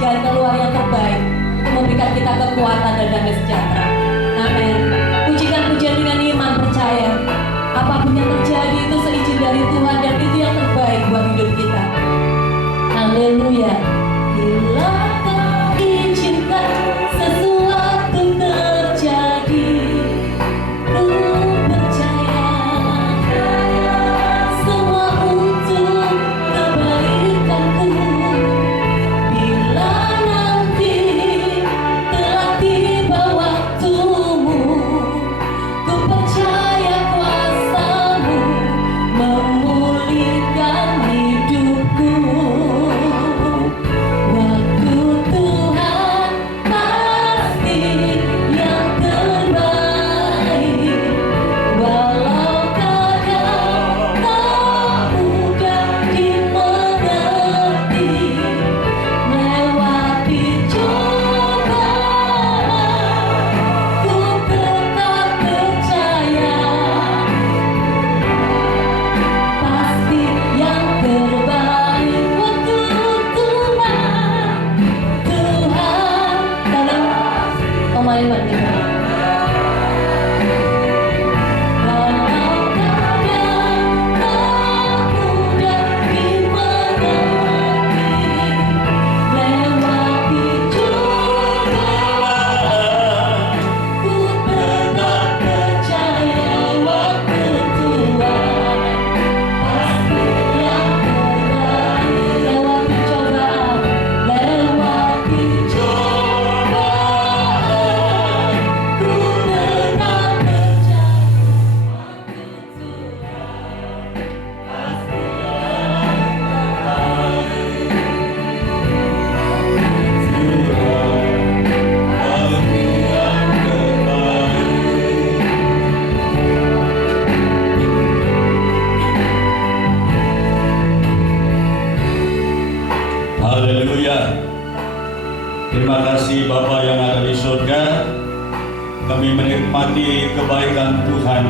jalan keluar yang terbaik untuk memberikan kita kekuatan dan damai sejahtera. Amin. Pujikan pujian dengan iman, percaya apapun yang terjadi itu seizin dari Tuhan dan itu yang terbaik buat hidup kita. Haleluya. Bila kau izinkan sesuatu terjadi, ku percaya semua untuk kebaikanku. Bila nanti telah tiba waktumu, ku percaya kuasa-Mu memulihkan hidupku. Waktu Tuhan pasti yang terbaik, walau kadang tak mudah dimengerti. Melewati cobaan, ku tetap percaya pasti yang terbaik. Waktu Tuhan dalam pemain kita. Walau kadang tak mudah dimengerti, lewati cobaan, ku tetap percaya waktu Tuhan pasti yang terbaik. Lewati cobaan, lewati cobaan, ku tetap percaya waktu Haleluya. Terima kasih Bapa yang ada di surga. Kami menikmati kebaikan Tuhan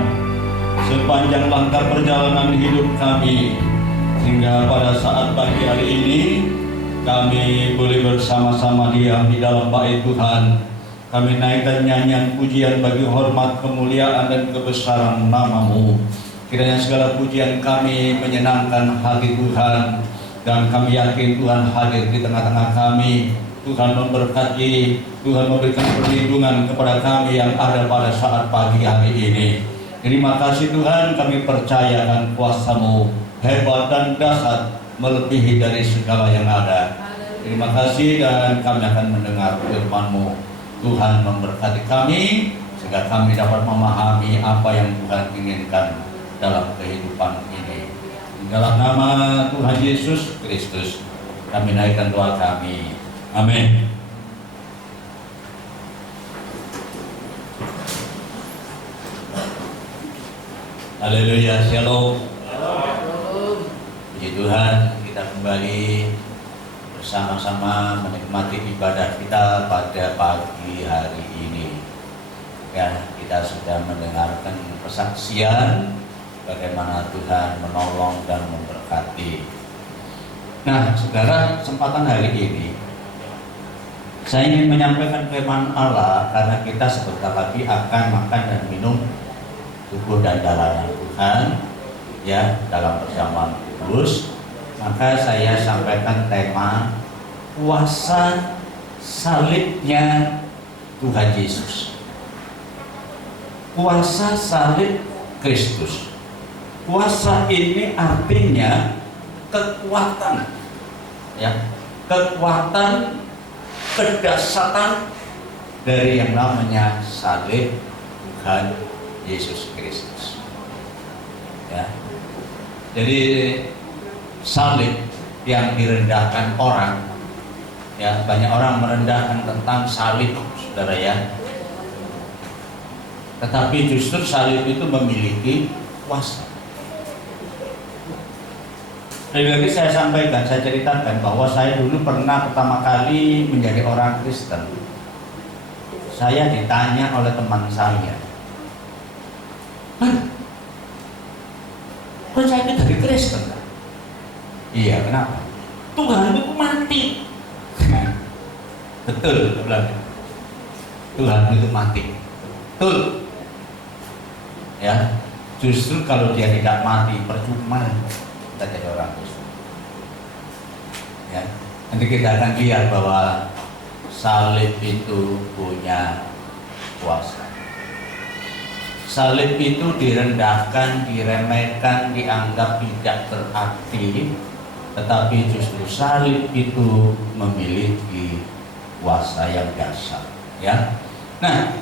sepanjang langkah perjalanan hidup kami, sehingga pada saat pagi hari ini kami boleh bersama-sama diam di dalam bait Tuhan. Kami naikkan nyanyian pujian bagi hormat, kemuliaan dan kebesaran nama-Mu. Kiranya segala pujian kami menyenangkan hati Tuhan, dan kami yakin Tuhan hadir di tengah-tengah kami. Tuhan memberkati, Tuhan memberikan perlindungan kepada kami yang ada pada saat pagi hari ini. Terima kasih Tuhan, kami percayakan kuasa-Mu hebat dan dahsyat melebihi dari segala yang ada. Terima kasih, dan kami akan mendengar firman-Mu. Tuhan memberkati kami sehingga kami dapat memahami apa yang Tuhan inginkan dalam kehidupan ini. Dalam nama Tuhan Yesus Kristus kami naikkan doa kami. Amin. Haleluya, shalom. Puji Tuhan, kita kembali bersama-sama menikmati ibadah kita pada pagi hari ini. Ya, kita sudah mendengarkan kesaksian bagaimana Tuhan menolong dan memberkati. Nah, saudara, kesempatan hari ini saya ingin menyampaikan firman Allah, karena kita sebentar lagi akan makan dan minum tubuh dan darah Tuhan, ya, dalam perjamuan kudus. Maka saya sampaikan tema kuasa salibnya Tuhan Yesus. Kuasa salib Kristus. Kuasa ini artinya kekuatan, ya, kekuatan kedahsyatan dari yang namanya salib Tuhan Yesus Kristus. Ya. Jadi salib yang direndahkan orang, ya, banyak orang merendahkan tentang salib, saudara, ya. Tetapi justru salib itu memiliki kuasa. Lagi saya sampaikan, saya ceritakan bahwa saya dulu pernah pertama kali menjadi orang Kristen. Saya ditanya oleh teman saya, "Man, kok saya itu dari Kristen?" Iya, kenapa? Tuhan itu mati. Betul, dia bilang. Tuhan itu mati. Betul. Ya, justru kalau dia tidak mati percuma kita jadi orang Kristen. Ya, nanti kita akan lihat bahwa salib itu punya kuasa. Salib itu direndahkan, diremehkan, dianggap tidak berarti, tetapi justru salib itu memiliki kuasa yang dahsyat. Ya, nah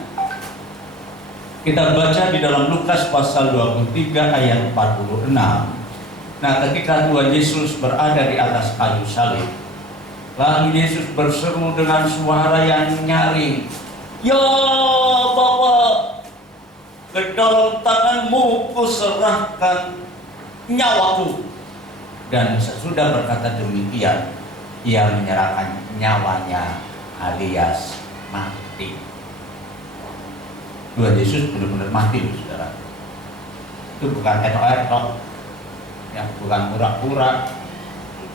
kita baca di dalam Lukas pasal 23 ayat 46. Nah, ketika Tuhan Yesus berada di atas kayu salib, lalu Yesus berseru dengan suara yang nyaring, "Ya Bapa, ke dalam tangan-Mu kuserahkan nyawaku." Dan sesudah berkata demikian, ia menyerahkan nyawanya alias mati. Tuhan Yesus benar-benar mati, saudara. Itu bukan etok-etok, yang bukan pura-pura,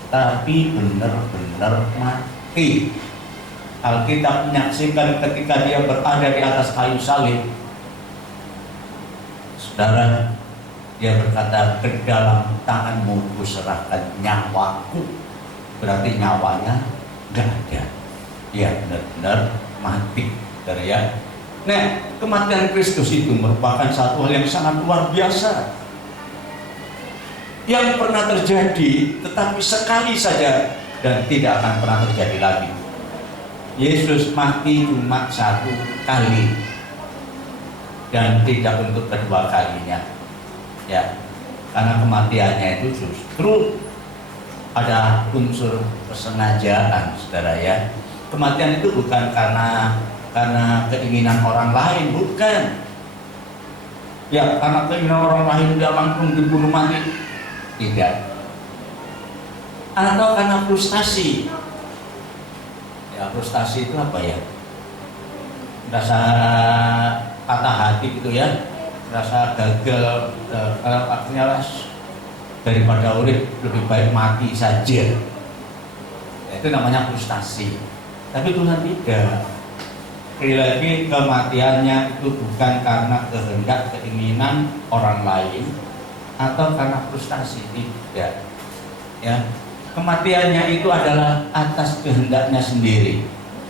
tapi benar-benar mati. Alkitab menyaksikan ketika dia berada di atas kayu salib, saudara, dia berkata, "Ke dalam tangan-Mu kuserahkan nyawaku." Berarti nyawanya nggak ada. Dia benar-benar mati, saudara ya. Nah, kematian Kristus itu merupakan satu hal yang sangat luar biasa yang pernah terjadi, tetapi sekali saja dan tidak akan pernah terjadi lagi. Yesus mati cuma satu kali dan tidak untuk kedua kalinya, ya, karena kematiannya itu justru ada unsur kesengajaan, saudara ya. Kematian itu bukan karena keinginan orang lain, bukan. Ya, karena keinginan orang lain dia langsung dibunuh mati, tidak. Atau karena frustasi. Ya, frustasi itu apa ya? Rasa patah hati gitu ya, rasa gagal, artinya daripada urip lebih baik mati saja. Itu namanya frustasi. Tapi Tuhan tidak. Sekali lagi, kematiannya itu bukan karena kehendak, keinginan orang lain atau karena frustasi, tidak. Ya, kematiannya itu adalah atas kehendaknya sendiri.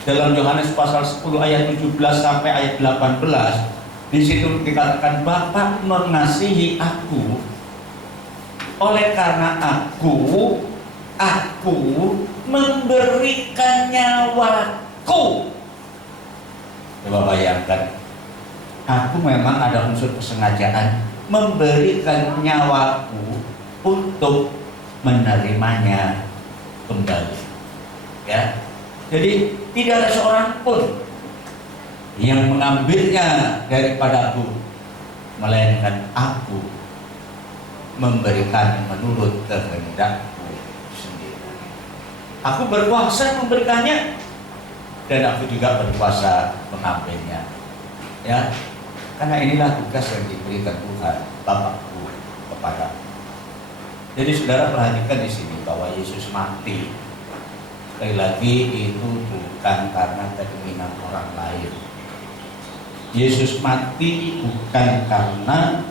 Dalam Yohanes pasal 10 ayat 17 sampai ayat 18, di situ dikatakan, "Bapa mengasihi aku, oleh karena aku memberikan nyawaku." Coba bayangkan, aku memang ada unsur kesengajaan memberikan nyawaku untuk menerimanya kembali. Ya, jadi tidak ada seorang pun yang mengambilnya daripadaku, melainkan aku memberikan menurut kehendakku sendiri. Aku berkuasa memberikannya, dan aku juga berkuasa mengambilnya. Ya, karena inilah tugas yang diberikan Tuhan Bapakku kepada. Jadi saudara perhatikan di sini bahwa Yesus mati. Sekali lagi, itu bukan karena keinginan orang lain. Yesus mati bukan karena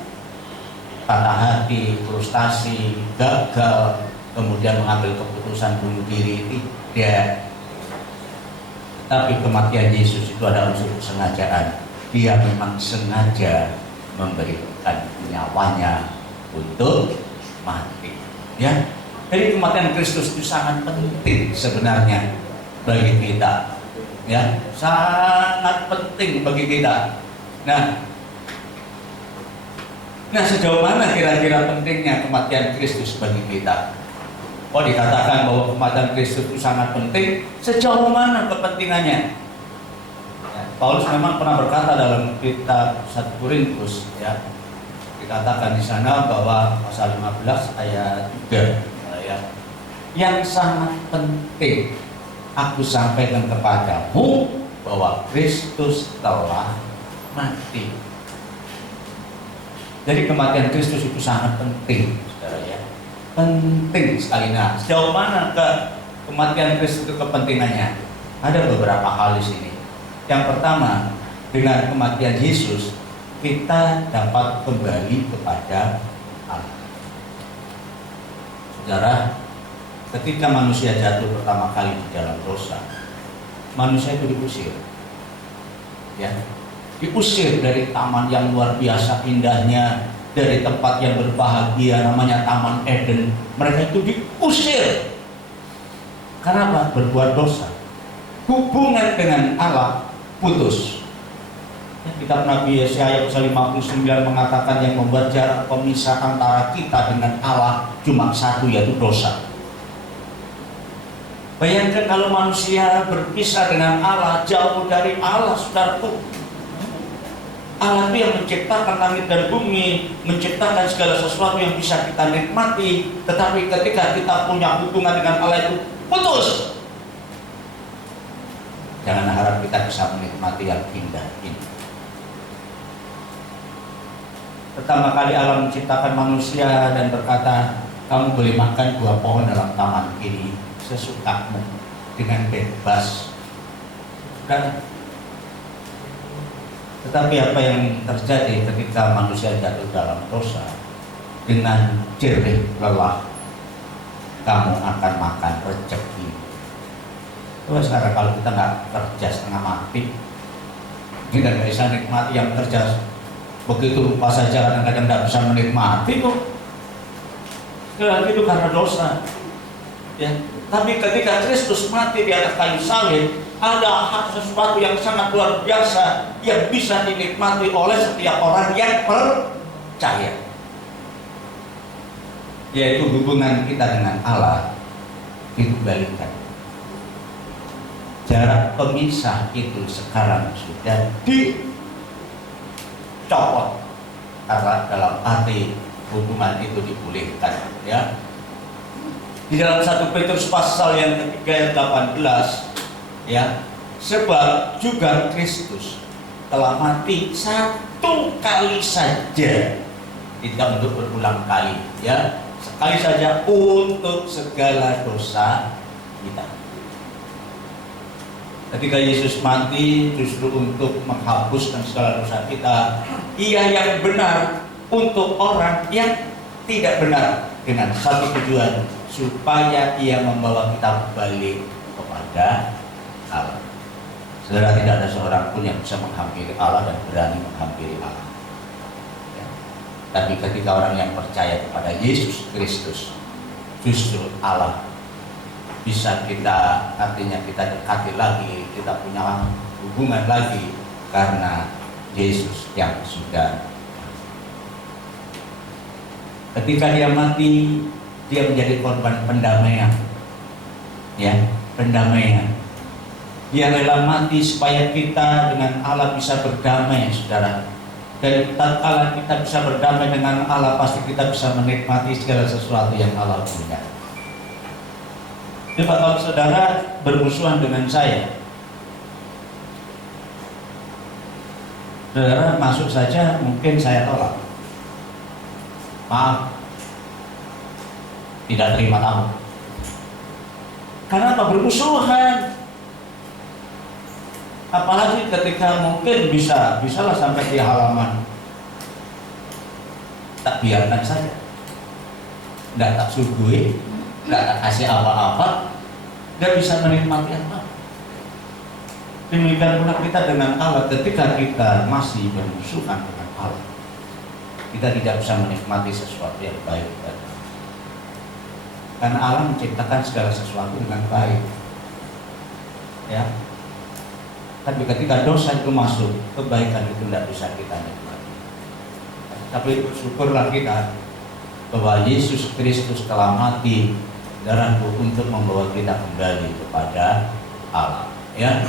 patah hati, frustasi, gagal, kemudian mengambil keputusan bunuh diri, tidak. Tapi kematian Yesus itu ada unsur kesengajaan. Dia memang sengaja memberikan nyawanya untuk mati. Ya, jadi kematian Kristus itu sangat penting sebenarnya bagi kita. Ya, sangat penting bagi kita. Nah, sejauh mana kira-kira pentingnya kematian Kristus bagi kita? Oh, dikatakan bahwa kematian Kristus itu sangat penting. Sejauh mana kepentingannya? Ya, Paulus memang pernah berkata dalam kitab 1 Korintus, ya, dikatakan di sana bahwa pasal 15 ayat 3, ya, yang sangat penting aku sampaikan kepadamu bahwa Kristus telah mati. Jadi kematian Kristus itu sangat penting, saudara ya. Penting sekali. Nah, sejauh mana kematian Kristus itu kepentingannya? Ada beberapa hal di sini. Yang pertama, dengan kematian Yesus kita dapat kembali kepada Allah. Saudara, ketika manusia jatuh pertama kali di dalam dosa, manusia itu diusir, ya, diusir dari taman yang luar biasa indahnya, dari tempat yang berbahagia namanya Taman Eden. Mereka itu diusir karena apa? Berbuat dosa. Hubungan dengan Allah putus. Kitab Nabi Yesaya pasal 59 mengatakan yang membuat jarak pemisah antara kita dengan Allah cuma satu, yaitu dosa. Bayangkan kalau manusia berpisah dengan Allah, jauh dari Allah, saudaraku. Allah itu yang menciptakan langit dan bumi, menciptakan segala sesuatu yang bisa kita nikmati. Tetapi ketika kita punya hubungan dengan Allah itu putus. Jangan harap kita bisa menikmati yang indah ini. Pertama kali Allah menciptakan manusia dan berkata, kamu boleh makan buah pohon dalam taman ini sesukamu, dengan bebas. Dan tetapi apa yang terjadi ketika manusia jatuh dalam dosa? Dengan jerih lelah kamu akan makan rezeki. Coba sekarang kalau kita nggak kerja setengah mati, kita nggak bisa nikmati yang kerja begitu rupa saja, kadang-kadang nggak bisa menikmati kok. Itu karena dosa. Ya. Tapi ketika Kristus mati di atas kayu salib, ada sesuatu yang sangat luar biasa yang bisa dinikmati oleh setiap orang yang percaya, yaitu hubungan kita dengan Allah dikembalikan. Jarak pemisah itu sekarang sudah dicopot, karena dalam arti hubungan itu dipulihkan, ya. Di dalam 1 Petrus pasal yang ketiga ayat 18, ya, sebab juga Kristus telah mati satu kali saja, tidak untuk berulang kali, ya, sekali saja untuk segala dosa kita. Ketika Yesus mati justru untuk menghapuskan segala dosa kita, Ia yang benar untuk orang yang tidak benar, dengan satu tujuan, supaya Ia membawa kita balik kepada Allah. Saudara, tidak ada seorang pun yang bisa menghampiri Allah dan berani menghampiri Allah, ya. Tapi ketika orang yang percaya kepada Yesus Kristus, justru Allah bisa kita, artinya kita dekati lagi, kita punya hubungan lagi, karena Yesus yang sudah. Ketika Dia mati, Dia menjadi korban pendamaian, ya, pendamaian. Dia rela mati supaya kita dengan Allah bisa berdamai, saudara. Dan tatkala kita bisa berdamai dengan Allah, pasti kita bisa menikmati segala sesuatu yang Allah punya. Coba kalau saudara bermusuhan dengan saya, saudara masuk saja, mungkin saya tolak. Maaf, tidak terima tamu. Karena apa? Bermusuhan. Apalagi ketika mungkin bisalah sampai di halaman, tak biarkan saja, tidak tak suguhi, tidak tak kasih apa-apa, tidak bisa menikmati apa. Demikian pula kita dengan Allah, ketika kita masih bermusuhan dengan Allah, kita tidak bisa menikmati sesuatu yang baik. Karena Allah menciptakan segala sesuatu dengan baik, ya. Tapi ketika dosa itu masuk, kebaikan itu tidak bisa kita nikmati. Tapi syukurlah kita bahwa Yesus Kristus telah mati darahku untuk membawa kita kembali kepada Allah, ya.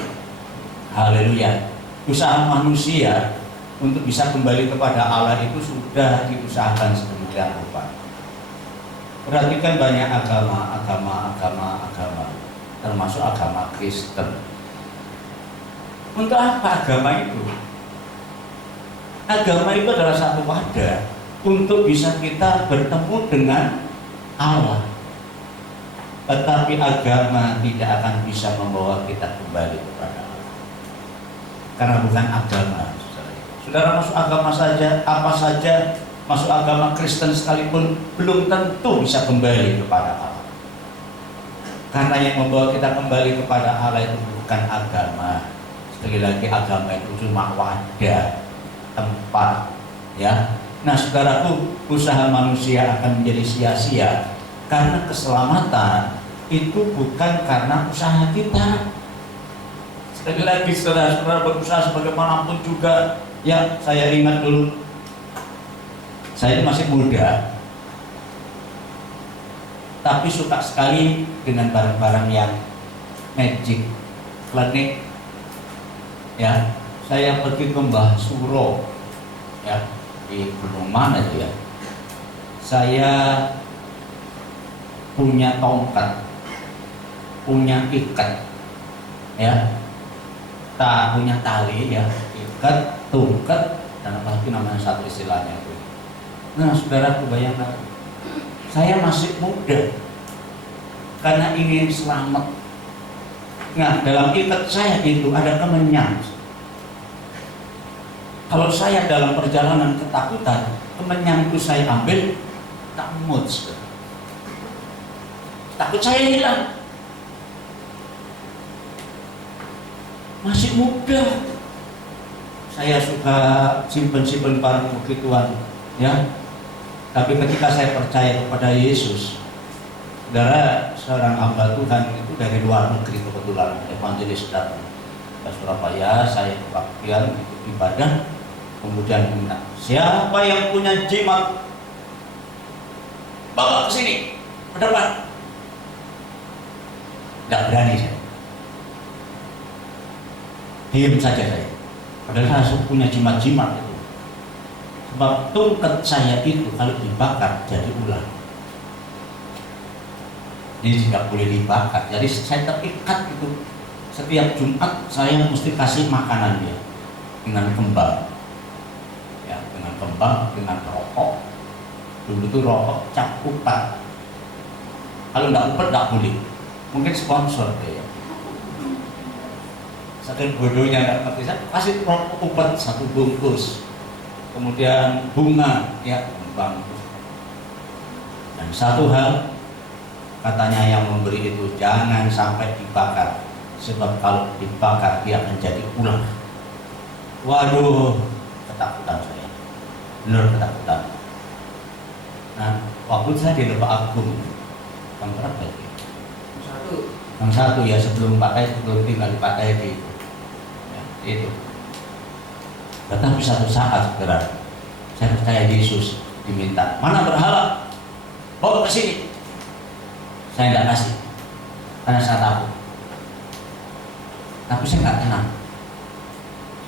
Haleluya. Usaha manusia untuk bisa kembali kepada Allah itu sudah diusahakan sedemikian rupa. Perhatikan banyak agama, termasuk agama Kristen. Untuk apa agama itu? Agama itu adalah satu wadah untuk bisa kita bertemu dengan Allah. tetapi agama tidak akan bisa membawa kita kembali kepada Allah. Karena bukan agama. Saudara masuk agama saja, apa saja, masuk agama Kristen sekalipun belum tentu bisa kembali kepada Allah. Karena yang membawa kita kembali kepada Allah itu bukan agama. Sekali lagi, agama itu cuma wadah, tempat, ya. Nah, saudaraku, usaha manusia akan menjadi sia-sia karena keselamatan itu bukan karena usaha kita. Sekali lagi, saudara-saudara berusaha sebagaimanapun juga. Ya, saya ingat dulu, saya masih muda, tapi suka sekali dengan barang-barang yang magic, klinik. Ya, saya pergi ke Mbah Suro, ya, di gunung mana itu ya. Saya punya tongkat, punya ikat, ya, punya tali, ya, ikat, tongkat, dan apa lagi namanya satu istilahnya itu. Nah, saudara, bayangkan, saya masih muda karena ingin selamat. Nah, dalam ikat saya itu ada kemenyan. Kalau saya dalam perjalanan ketakutan, kemenyan itu saya ambil, tak mood. Takut saya hilang. Masih muda. Saya suka simpen-simpen barang begituan, ya. Tapi ketika saya percaya kepada Yesus, saudara, seorang hamba Tuhan itu dari luar negeri kebetulan evangelis datang ke Surabaya, saya kebaktian ikut ibadah, kemudian minta, siapa yang punya jimat, bawa ke sini, ke depan. Tidak berani saya, diam saja saya. Padahal saya punya jimat-jimat itu. Sebab tongkat saya itu kalau dibakar jadi ular. Ini tidak boleh dibakar. Jadi saya terikat itu. Setiap Jumat saya mesti kasih makanan dia dengan kembang. Ya, dengan kembang, dengan rokok. Dulu itu rokok cap upat. Kalau tidak upat tidak boleh. Mungkin sponsor dia. Saking bodohnya nggak ngerti, saya kasih rokok upat satu bungkus, kemudian bunga, ya, kembang. Dan satu hal, katanya yang memberi itu jangan sampai dibakar, sebab kalau dibakar dia akan jadi ular. Waduh, ketakutan saya, benar ketakutan. Nah, waktu saya di Lebak Agung, yang berapa itu? Yang satu ya, sebelum tinggal di Pak Teddy. Itu. Tetapi satu saat, saudara, saya percaya Yesus, diminta, mana berhala? Bawa ke sini. Saya tidak kasih, karena saya takut. Tapi saya nggak tenang.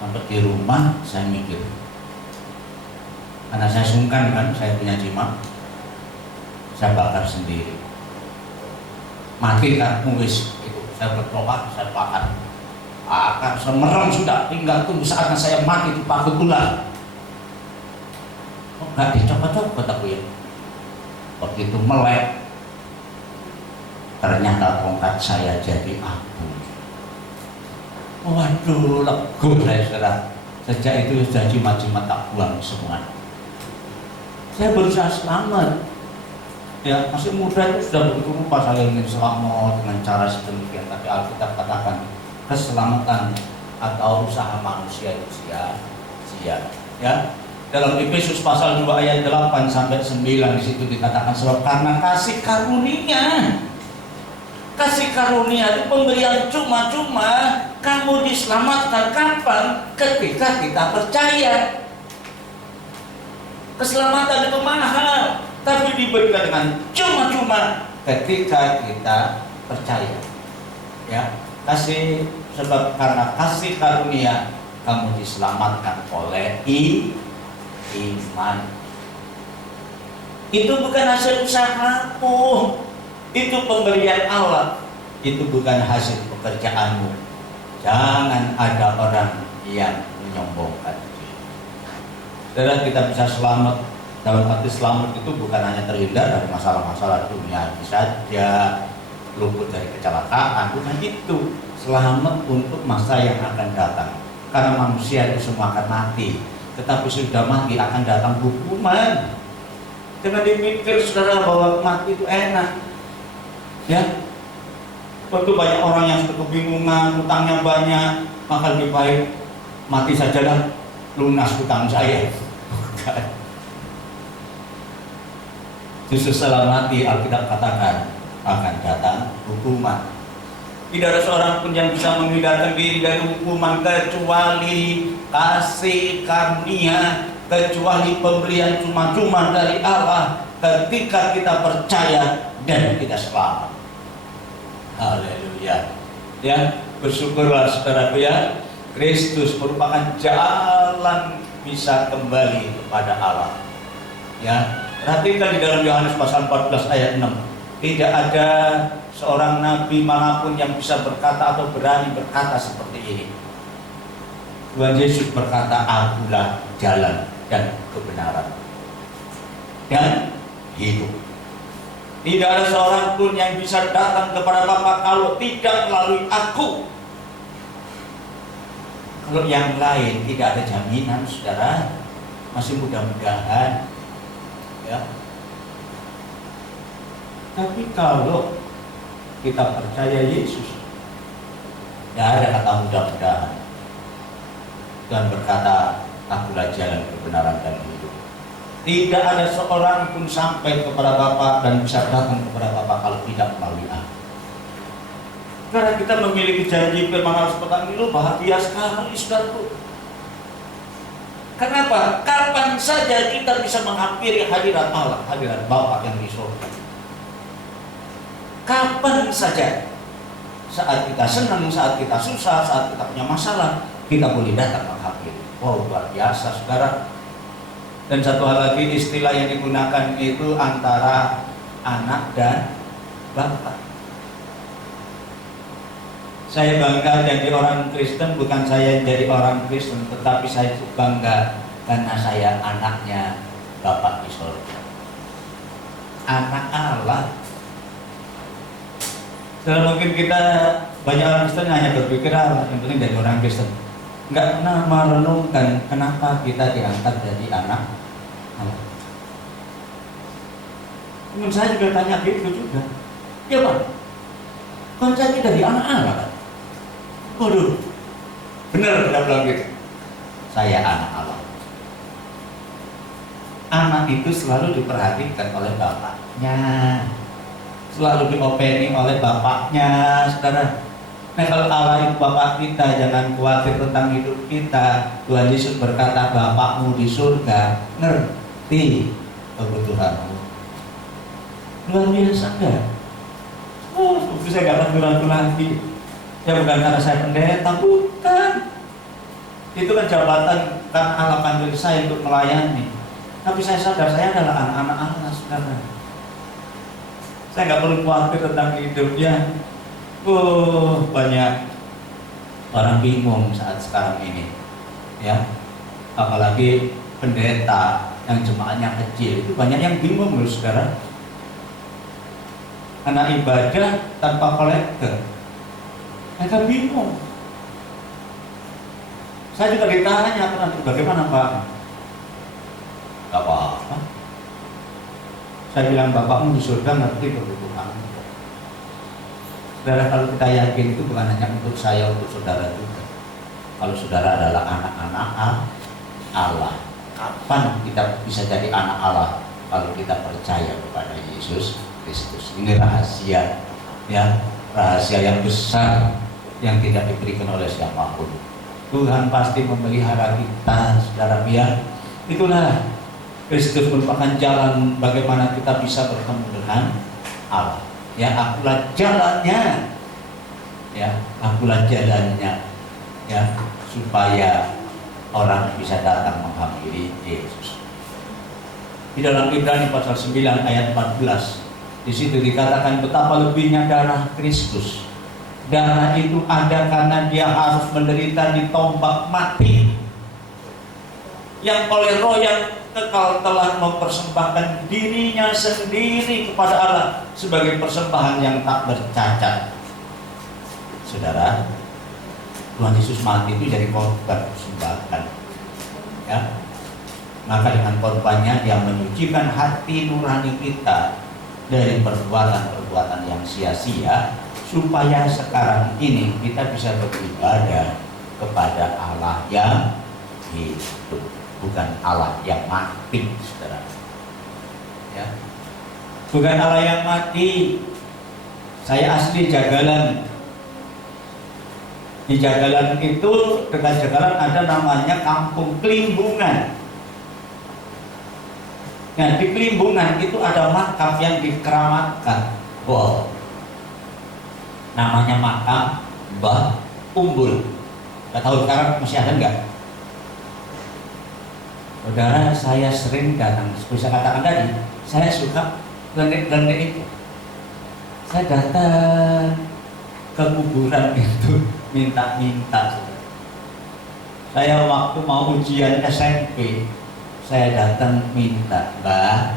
Sampai di rumah saya mikir, karena saya sungkan kan, saya punya jimat, saya bakar sendiri. Mati kan, wis itu. Saya berdoa, saya bakar. Akan semerem sudah, tinggal tunggu saatnya saya mati dipakut ular. Kok nggak dicopot-copot aku ya? Waktu itu melek, ternyata tongkat saya jadi abu. Waduh, lego saya, saudara. Sejak itu sudah jimat-jimat tak buang semua. Saya berusaha selamat. Ya, masih muda itu sudah begitu rupa saya ingin selamat dengan cara sedemikian. Tapi Alkitab katakan, keselamatan atau usaha manusia itu sia-sia. Ya, dalam Efesus pasal 2 ayat 8 sampai 9 di situ dikatakan, sebab karena kasih karunia itu pemberian cuma-cuma, kamu diselamatkan kapan? Ketika kita percaya. Keselamatan itu mahal, tapi diberikan dengan cuma-cuma ketika kita percaya. Ya, sebab karena kasih karunia kamu diselamatkan oleh iman. Itu bukan hasil usahamu, itu pemberian Allah, itu bukan hasil pekerjaanmu. Jangan ada orang yang menyombongkan diri. Saudara, kita bisa selamat. Dalam arti selamat itu bukan hanya terhindar dari masalah-masalah dunia saja, luput dari kecelakaan, bukan itu. Selamat untuk masa yang akan datang. Karena manusia itu semua akan mati, tetapi sudah mati akan datang hukuman. Karena dimikir saudara bahwa mati itu enak, ya. Tentu banyak orang yang sudah kebingungan, utangnya banyak, maka lebih baik mati sajalah, lunas hutang saya. Justru setelah mati Alkitab katakan akan datang hukuman. Tidak ada seorang pun yang bisa menghindarkan diri dari hukuman kecuali kasih karunia, kecuali pemberian cuma-cuma dari Allah ketika kita percaya dan kita selamat. Haleluya. Ya, bersyukurlah saudaraku ya. Kristus merupakan jalan bisa kembali kepada Allah. Ya, perhatikan di dalam Yohanes pasal 14 ayat 6. Tidak ada seorang nabi manapun yang bisa berkata atau berani berkata seperti ini. Tuhan Yesus berkata, akulah jalan dan kebenaran dan hidup. Tidak ada seorang pun yang bisa datang kepada Bapa kalau tidak melalui aku. Kalau yang lain tidak ada jaminan, saudara, masih mudah-mudahan, ya. Tapi kalau kita percaya Yesus, tidak ada kata mudah-mudahan. Dan berkata, akulah jalan kebenaran dan hidup. Tidak ada seorang pun sampai kepada Bapa dan bisa datang kepada Bapa kalau tidak melalui aku. Karena kita memiliki janji firman Allah seperti itu, bahagia sekali saudaraku. Kenapa? Kapan saja kita bisa menghampiri hadirat Allah, hadirat Bapa yang di surga. Kapan saja. Saat kita senang, saat kita susah, saat kita punya masalah, kita boleh datang menghampiri. Wow, luar biasa saudara. Dan satu hal lagi, istilah yang digunakan itu antara anak dan Bapa. Saya bangga jadi orang Kristen, bukan saya jadi orang Kristen, tetapi saya bangga karena saya anaknya Bapa di surga. Anak Allah. Dalam mungkin kita banyak orang Kristen hanya berpikir yang penting jadi orang Kristen. Enggak pernah merenungkan kenapa kita diangkat jadi anak Allah. Teman saya juga tanya gitu juga. Ya Pak, kan saya dari anak Allah kan? Waduh, benar tidak bilang gitu. Saya anak Allah. Anak itu selalu diperhatikan oleh bapaknya, selalu diopeni oleh bapaknya, saudara. Nah kalau Allah itu Bapak kita, jangan khawatir tentang hidup kita. Tuhan Yesus berkata, Bapakmu di surga ngerti kebutuhanmu. Luar biasa enggak? Oh, saya gak ragu-ragu lagi. Ya bukan karena saya pendeta, bukan. Itu kan jabatan kan Allah panggil saya untuk melayani. Tapi saya sadar saya adalah anak-anak Allah, saudara. Saya gak perlu khawatir tentang hidupnya. Banyak orang bingung saat sekarang ini, ya. Apalagi pendeta yang jemaatnya kecil, itu banyak yang bingung loh, saudara. Anak ibadah tanpa kolektor, mereka bingung. Saya juga ditanya, bagaimana Pak? Gak apa-apa. Saya bilang, Bapakmu di surga ngerti kebutuhanmu. Saudara, kalau kita yakin itu bukan hanya untuk saya, untuk saudara juga. Kalau saudara adalah anak-anak Allah, kapan kita bisa jadi anak Allah? Kalau kita percaya kepada Yesus Kristus. Ini rahasia, ya, rahasia yang besar yang tidak diberikan oleh siapapun. Tuhan pasti memelihara kita, saudara ya. Itulah Kristus merupakan jalan bagaimana kita bisa bertemu dengan Allah. Ya, akulah jalannya, ya, akulah jalannya, ya, supaya orang bisa datang menghampiri Yesus. Di dalam Ibrani pasal 9 ayat 14, di situ dikatakan betapa lebihnya darah Kristus. Darah itu ada karena Dia harus menderita di tombak mati, yang oleh Roh yang kekal telah mempersembahkan dirinya sendiri kepada Allah sebagai persembahan yang tak bercacat. Saudara, Tuhan Yesus mati itu jadi korban persembahan. Ya, maka dengan korbannya Dia menyucikan hati nurani kita dari perbuatan-perbuatan yang sia-sia, supaya sekarang ini kita bisa beribadah kepada Allah yang hidup, bukan Allah yang mati, saudara. Ya, bukan Allah yang mati. Saya asli Jagalan. Di Jagalan itu, dekat Jagalan ada namanya Kampung Kelimbungan. Nah, di Kelimbungan itu ada makam yang dikeramatkan. Wow. Namanya makam Mbah Umbul. Gak tahu sekarang masih ada nggak? Saudara, saya sering datang. Bisa katakan tadi, saya suka lendik-lendik itu. Saya datang ke kuburan itu minta-minta. Saya waktu mau ujian SMP, saya datang minta, Mbah,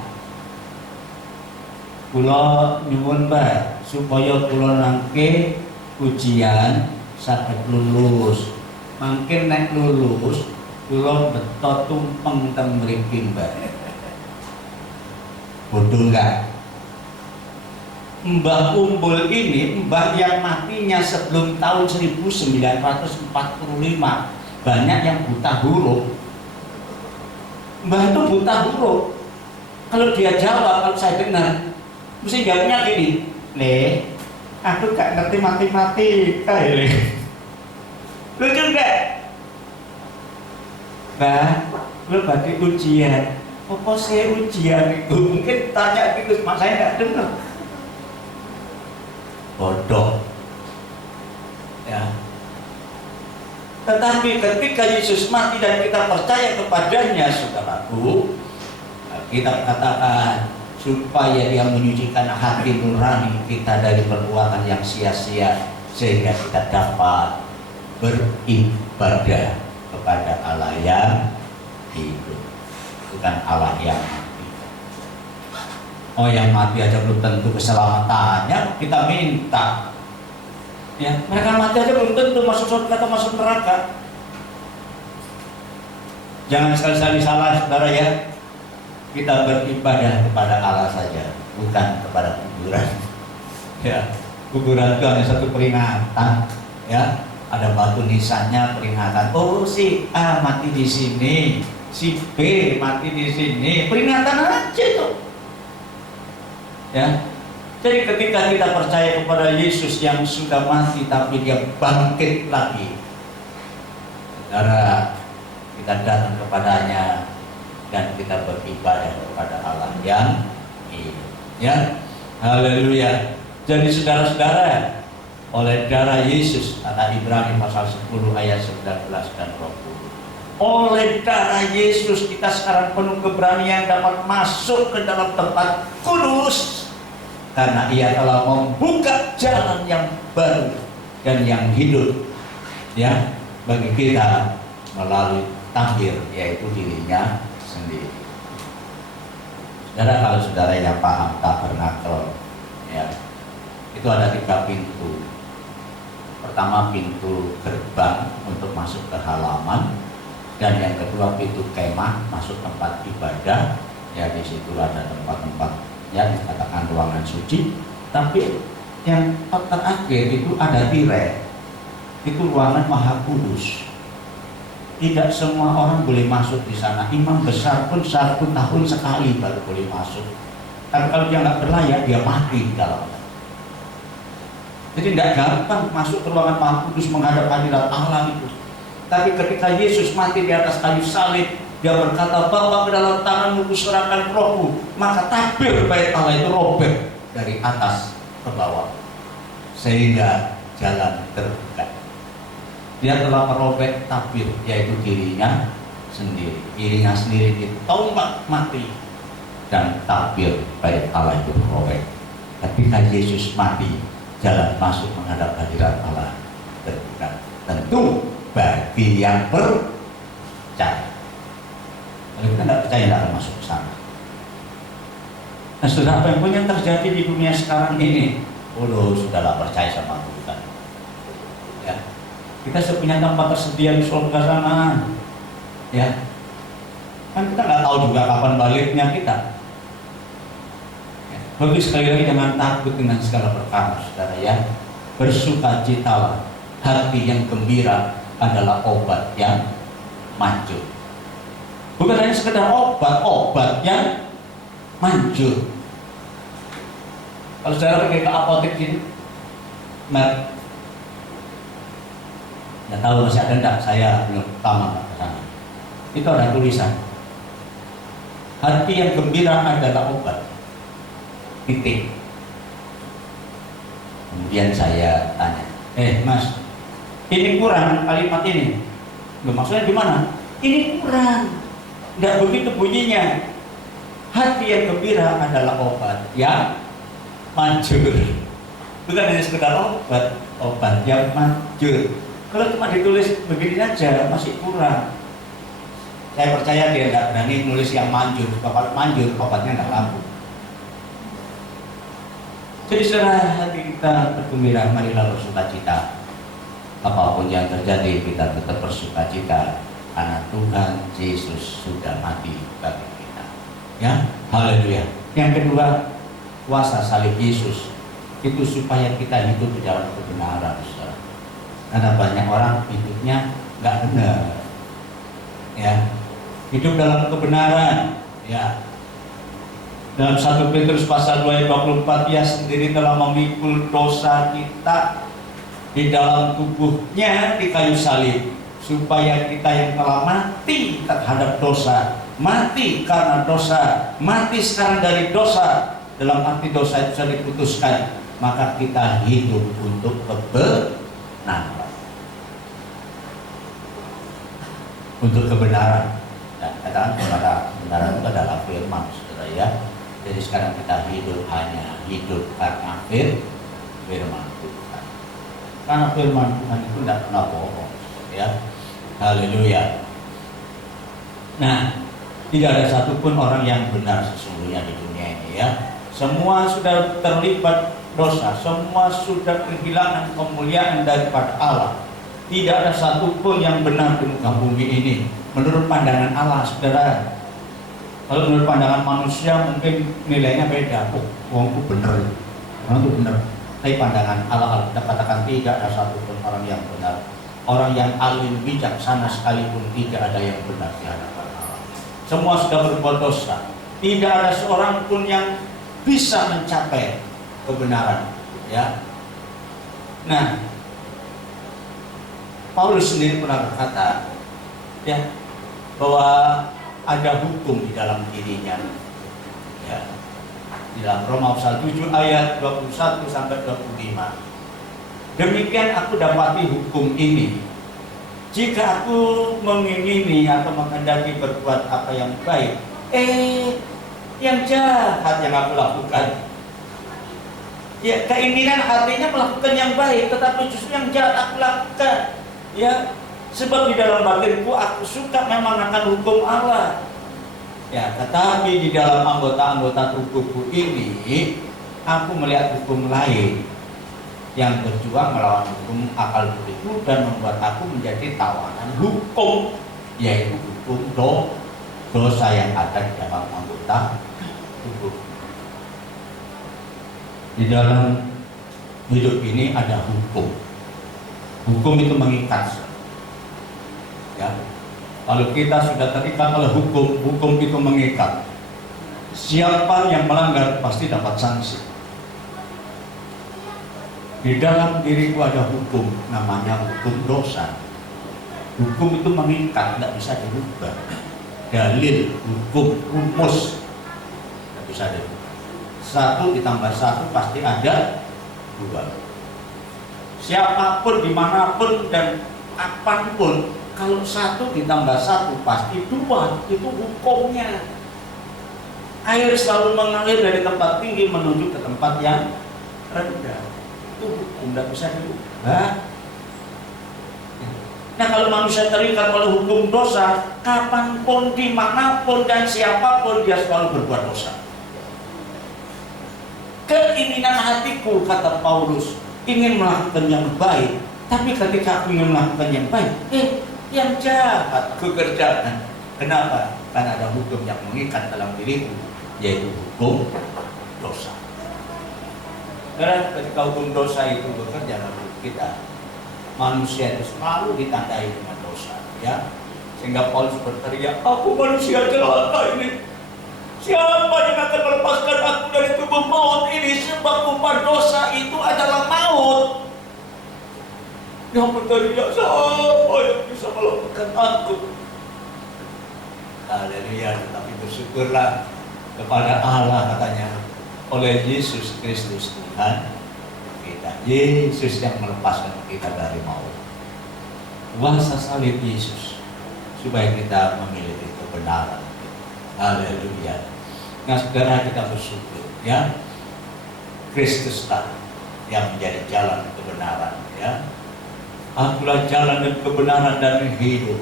kula nyuwun Mbah supaya kula nangke ujian saged lulus. Mangke nek lulus kula beto tumpeng teng mriki, Mbah. Bodoh enggak? Mbah Umbul ini mbah yang matinya sebelum tahun 1945. Banyak yang buta huruf. Mbah itu buta huruf. Kalau dia jawab, kalau saya dengar, mesti jawabnya gini, Le, aku gak ngerti matematika, Le. Lucu enggak? Mbah, lu berarti ujian. Apa saya ujian itu? Mungkin tanya gitu, mak saya gak dengar. Bodoh. Ya. Tetapi ketika Yesus mati dan kita percaya kepadanya, saudaraku, kita katakan supaya Dia menyucikan hati nurani kita dari perbuatan yang sia-sia, sehingga kita dapat beribadah kepada Allah yang hidup, bukan Allah yang mati. Oh, yang mati aja belum tentu keselamatannya kita minta. Ya, mereka mati aja belum tentu masuk surga atau masuk neraka. Jangan sekali-sekali salah, saudara ya. Kita beribadah kepada Allah saja, bukan kepada kuburan. Ya, kuburan itu hanya satu peringatan. Ya, ada batu nisannya peringatan. Oh, si A mati di sini, si B mati di sini. Peringatan aja tuh. Ya. Jadi ketika kita percaya kepada Yesus yang sudah mati tapi Dia bangkit lagi, saudara, kita datang kepadanya dan kita beribadah kepada Allah yang hidup. Ya, haleluya. Jadi saudara-saudara, oleh darah Yesus, kata Ibrani pasal 10 ayat 19 dan 20, oleh darah Yesus kita sekarang penuh keberanian dapat masuk ke dalam tempat kudus, karena Ia telah membuka jalan yang baru dan yang hidup, ya, bagi kita melalui tampil, yaitu dirinya sendiri. Saudara, kalau saudara yang paham tabernakel, ya, itu ada 3 pintu. Pertama, pintu gerbang untuk masuk ke halaman, dan yang kedua pintu kemah masuk tempat ibadah. Ya, di situ ada tempat-tempat, ya, dikatakan ruangan suci. Tapi yang terakhir itu ada tirai, itu ruangan maha kudus. Tidak semua orang boleh masuk di sana. Imam besar pun 1 tahun sekali baru boleh masuk. Tapi kalau dia nggak berlayak, dia mati di dalamnya. Jadi tidak gampang masuk ke ruangan maha kudus menghadap hadirat Allah itu. Tapi ketika Yesus mati di atas kayu salib, Dia berkata, bawa ke dalam tanganmu kuserahkan rohku. Maka tabir bait Allah itu robek dari atas ke bawah, sehingga jalan terbuka. Dia telah merobek tabir, yaitu dirinya sendiri. Dirinya sendiri ditombak mati, dan tabir bait Allah itu robek. Ketika Yesus mati, jalan masuk menghadap hadirat Allah terbuka. Tentu bagi yang percaya. Oleh karena tidak percaya tidak akan masuk ke sana. Nah, saudara, apa yang terjadi di dunia sekarang ini? Sudahlah, percaya sama Tuhan. Ya, kita sudah punya tempat tersedia di surga sana. Ya, kan kita nggak tahu juga kapan baliknya kita. Ya, tapi sekali lagi jangan takut dengan segala perkara, saudara ya. Bersukacitalah. Hati yang gembira adalah obat yang manjur. Bukan hanya sekedar obat yang manjur. Kalau saudara pergi ke apotek ini, nggak tahu masih ada enggak, saya belum lama ke sana. Itu ada tulisan, hati yang gembira adalah obat. Titik. Kemudian saya tanya, Mas, ini kurang kalimat ini. Maksudnya gimana? Ini kurang. Tidak begitu bunyinya. Hati yang gembira adalah obat yang manjur. Bukan hanya sekedar obat yang manjur. Kalau cuma ditulis begini saja masih kurang. Saya percaya dia tidak berani nulis yang manjur. Kalau manjur obatnya tidak laku. Jadi saudara, hati kita bergembira, marilah bersukacita. Apapun yang terjadi kita tetap bersukacita karena Tuhan Yesus sudah mati bagi kita. Ya, haleluya. Yang kedua, kuasa salib Yesus itu supaya kita hidup di dalam kebenaran, saudara. Karena banyak orang hidupnya nggak benar, ya, hidup dalam kebenaran, ya. Dalam 1 Petrus pasal 2 ayat 24, Dia sendiri telah memikul dosa kita di dalam tubuhnya di kayu salib, supaya kita yang telah mati terhadap dosa, mati karena dosa, mati sekarang dari dosa, dalam arti dosa itu sudah diputuskan, maka kita hidup untuk kebenaran. Untuk kebenaran. Dan katakan kebenaran itu adalah firman, saudara ya. Jadi sekarang kita hidup hanya hidup karena firman Tuhan. Karena firman Tuhan itu tidak pernah bohong, ya. Haleluya. Nah, tidak ada satupun orang yang benar sesungguhnya di dunia ini, ya. Semua sudah terlibat dosa, semua sudah kehilangan kemuliaan daripada Allah. Tidak ada satupun yang benar di muka bumi ini menurut pandangan Allah, saudara. Kalau menurut pandangan manusia mungkin nilainya beda. Orang itu benar, orang itu benar. Tapi pandangan Allah katakan tidak ada satupun orang yang benar. Orang yang alim bijaksana sekalipun tidak ada yang benar di hadapan Allah. Semua sudah berbuat dosa. Tidak ada seorang pun yang bisa mencapai kebenaran. Ya. Nah, Paulus sendiri pernah berkata, ya, bahwa ada hukum di dalam dirinya, ya. Di dalam Roma pasal 7 ayat 21 sampai 25. Demikian aku dapati hukum ini, jika aku mengingini atau menghendaki berbuat apa yang baik, yang jahat yang aku lakukan. Ya, keinginan hatinya melakukan yang baik, tetapi justru yang jahat aku lakukan. Ya, sebab di dalam batinku aku suka memang akan hukum Allah. Ya, tetapi di dalam anggota-anggota tubuhku ini aku melihat hukum lain yang berjuang melawan hukum akal budiku dan membuat aku menjadi tawanan hukum, yaitu hukum dosa yang ada di dalam anggota tubuh. Di dalam hidup ini ada hukum. Hukum itu mengikat. Ya. Kalau kita sudah terikat oleh hukum, hukum itu mengikat. Siapa yang melanggar pasti dapat sanksi. Di dalam diriku ada hukum, namanya hukum dosa. Hukum itu mengikat, tidak bisa dirubah. Dalil, hukum, rumus, tidak bisa dirubah. 1 ditambah 1 pasti ada 2. Siapapun, dimanapun, dan kapanpun, kalau 1 ditambah 1 pasti 2, itu hukumnya. Air selalu mengalir dari tempat tinggi menuju ke tempat yang rendah. Itu hukum, tidak bisa dirubah. Nah, kalau manusia terikat oleh hukum dosa, kapanpun, dimanapun, dan siapapun, dia selalu berbuat dosa. Keinginan hatiku, kata Paulus, ingin melakukan yang baik, tapi ketika aku ingin melakukan yang baik, yang jahat ku kerjakan. Kenapa? Karena ada hukum yang mengikat dalam diriku, yaitu hukum dosa. Dan ketika hukum dosa itu bekerja dalam hidup kita, manusia itu selalu ditandai dengan dosa, ya. Sehingga Paulus berteriak, aku manusia celaka ini. Siapa yang akan melepaskan aku dari tubuh maut ini? Sebab upah dosa itu adalah maut. Dia berteriak, siapa yang bisa melepaskan aku? Haleluya. Tetapi bersyukurlah kepada Allah, katanya, oleh Yesus Kristus Tuhan kita. Yesus yang melepaskan kita dari maut. Kuasa salib Yesus supaya kita memiliki kebenaran. Haleluya. Nah, saudara, kita bersyukur, ya. Kristuslah yang menjadi jalan kebenaran, ya. Akulah jalan dan kebenaran dan hidup.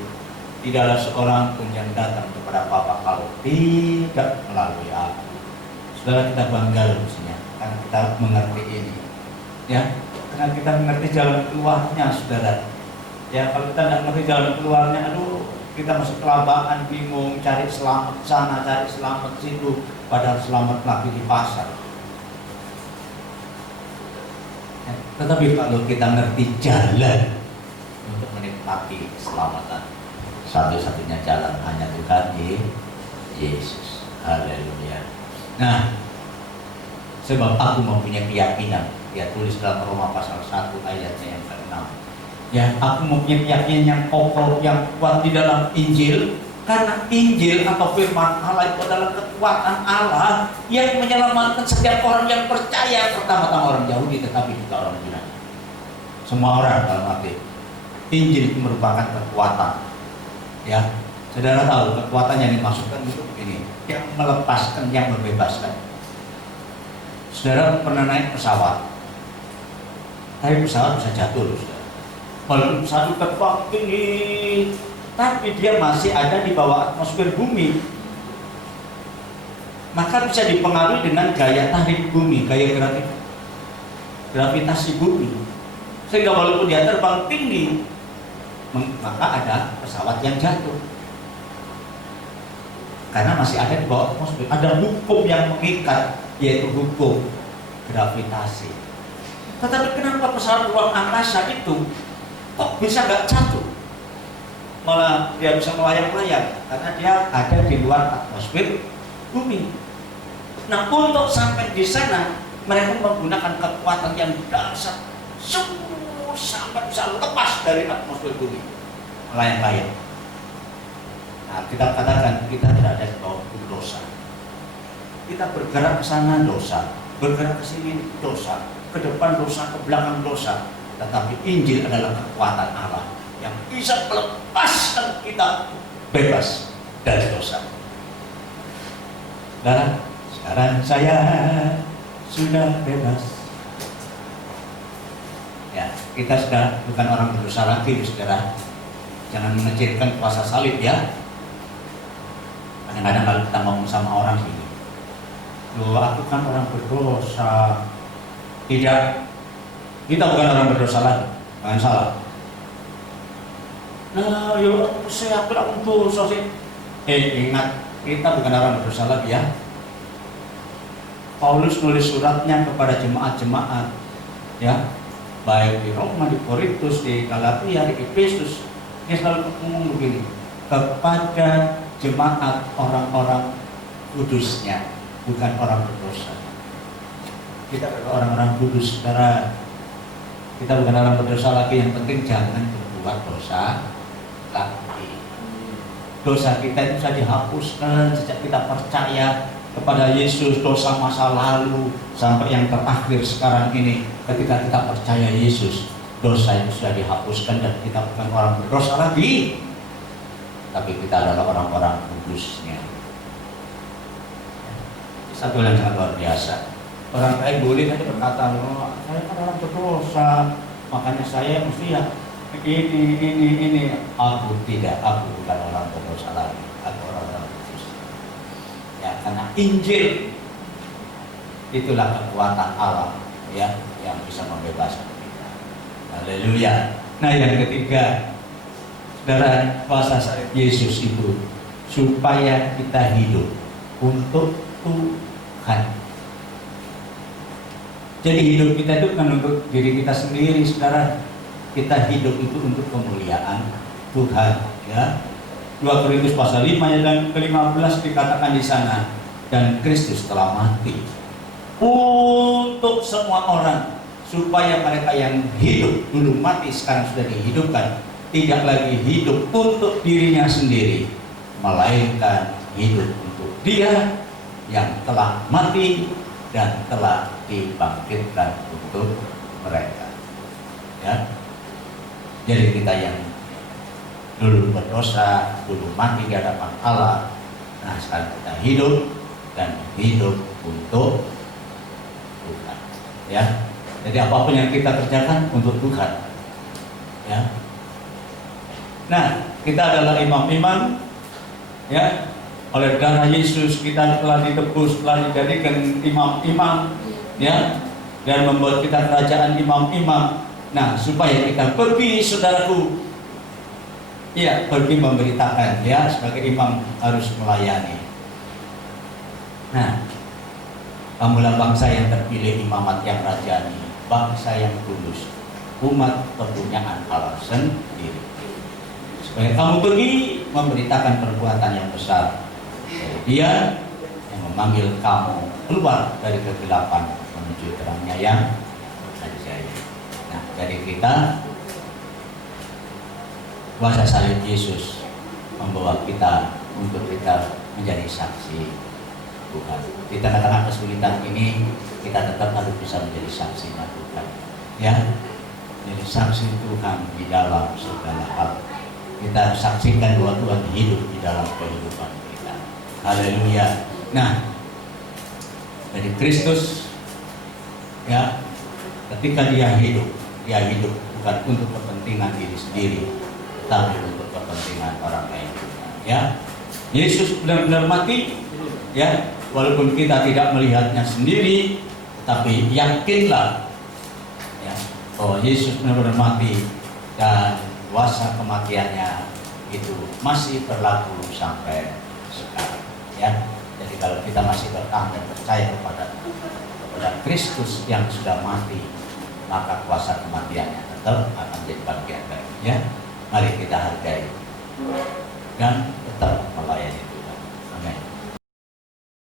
Tidaklah seorang pun yang datang kepada Bapa kalau tidak melalui aku. Saudara, kita bangga mestinya karena kita mengerti ini, ya. Karena kita mengerti jalan keluarnya, saudara. Ya, kalau kita tidak mengerti jalan keluarnya, aduh, kita masih kelabakan, bingung, cari selamat sana, cari selamat situ, padahal selamat lagi di pasar. Ya, tetapi kalau kita ngerti jalan untuk menikmati keselamatan, satu-satunya jalan hanya Tuhan Yesus. Haleluya. Nah, sebab aku mempunyai keyakinan, dia tulis dalam Roma pasal 1 ayatnya yang ke-6. Ya, aku mempunyai keyakinan yang kokoh, yang kuat di dalam Injil, karena Injil atau firman Allah itu adalah kekuatan Allah yang menyelamatkan setiap orang yang percaya, pertama-tama orang Yahudi tetapi juga orang Yunani. Semua orang dalam arti Injil itu merupakan kekuatan. Ya, saudara tahu kekuatan yang dimaksudkan itu ini, yang melepaskan, yang membebaskan. Saudara pernah naik pesawat, tapi pesawat bisa jatuh, saudara. Kalau pesawat terbang tinggi, tapi dia masih ada di bawah atmosfer bumi, maka bisa dipengaruhi dengan gaya tarik bumi, gaya gravitasi bumi. Sehingga walaupun dia terbang tinggi, maka ada pesawat yang jatuh karena masih ada di bawah atmosfer. Ada hukum yang mengikat, yaitu hukum gravitasi. Tetapi kenapa pesawat ruang angkasa itu kok bisa nggak jatuh, malah dia bisa melayang-layang? Karena dia ada di luar atmosfer bumi. Nah, untuk sampai di sana mereka menggunakan kekuatan yang dahsyat, sampai bisa lepas dari atmosfer bumi, melayang-layang. Nah, kita katakan kita tidak ada di bawah dosa. Kita bergerak ke sana dosa, bergerak ke sini dosa, ke depan dosa, ke belakang dosa. Tetapi Injil adalah kekuatan Allah yang bisa melepaskan kita bebas dari dosa. Dan sekarang saya sudah bebas. Ya, kita sudah bukan orang berdosa lagi, saudara. Jangan mengecilkan kuasa salib, ya. Kadang-kadang kalau kita ngomong sama orang gini, loh, aku kan orang berdosa. Tidak, kita bukan orang berdosa lagi, jangan salah. Nah, ya saya bilang dosa sih. Ingat, kita bukan orang berdosa lagi, ya. Paulus nulis suratnya kepada jemaat-jemaat, ya, baik di Roma, di Korintus, di Galatia, di Efesus. Dia selalu ngomong begini, kepada jemaat orang-orang kudusnya, bukan orang berdosa. Kita adalah orang-orang kudus, saudara. Kita bukan orang berdosa lagi, yang penting jangan berbuat dosa lagi. Dosa kita itu bisa dihapuskan sejak kita percaya kepada Yesus. Dosa masa lalu sampai yang terakhir sekarang ini, ketika kita percaya Yesus, dosa itu sudah dihapuskan dan kita bukan orang berdosa lagi, tapi kita adalah orang-orang kudusnya. Satu yang sangat luar biasa. Orang lain boleh saja berkata, oh, saya kan orang berdosa, makanya saya mesti ya ini aku tidak, aku bukan orang berdosa lagi, aku orang kudus. Ya, karena Injil itulah kekuatan Allah ya yang bisa membebaskan kita. Haleluya. Nah, yang ketiga, saudara, kuasa Yesus itu supaya kita hidup untuk Tuhan. Jadi hidup kita itu bukan untuk diri kita sendiri, saudara. Kita hidup itu untuk kemuliaan Tuhan, ya. 2 Korintus pasal 5 ayat yang ke-15 dikatakan di sana, dan Kristus telah mati untuk semua orang, supaya mereka yang hidup dulu mati sekarang sudah dihidupkan, tidak lagi hidup untuk dirinya sendiri, melainkan hidup untuk Dia yang telah mati dan telah dibangkitkan untuk mereka. Ya. Jadi kita yang dulu berdosa, dulu mati di hadapan Allah, nah sekarang kita hidup dan hidup untuk Tuhan. Ya. Jadi apapun yang kita kerjakan untuk Tuhan. Ya. Nah, kita adalah imam-imam, ya. Oleh darah Yesus kita telah ditebus, telah dijadikan imam-imam, ya, dan membuat kita kerajaan imam-imam. Nah, supaya kita pergi, saudaraku, ya, pergi memberitakan, ya, sebagai imam harus melayani. Nah, kamulah bangsa yang terpilih, imamat yang rajani, bangsa yang kudus, umat kepunyaan Allah sendiri. Supaya kamu pergi memberitakan perbuatan yang besar dari Dia yang memanggil kamu keluar dari kegelapan menuju terangnya yang ajaib. Nah, dari kita kuasa salib Yesus membawa kita untuk kita menjadi saksi Tuhan. Di tengah-tengah kesulitan ini kita tetap harus bisa menjadi saksinya Tuhan. Ya, jadi saksi Tuhan di dalam segala hal. Kita saksikan bahwa Tuhan hidup di dalam kehidupan kita. Haleluya. Nah, dari Kristus, ya, ketika Dia hidup bukan untuk kepentingan diri sendiri, tapi untuk kepentingan orang lain. Ya, Yesus benar-benar mati, ya, walaupun kita tidak melihatnya sendiri, tapi yakinlah, ya, bahwa Yesus benar-benar mati dan kuasa kematiannya itu masih berlaku sampai sekarang. Ya, jadi kalau kita masih bertahan dan percaya kepada Kristus yang sudah mati, maka kuasa kematiannya tetap akan menjadi bagian dari. Ya, mari kita hargai dan tetap melayani.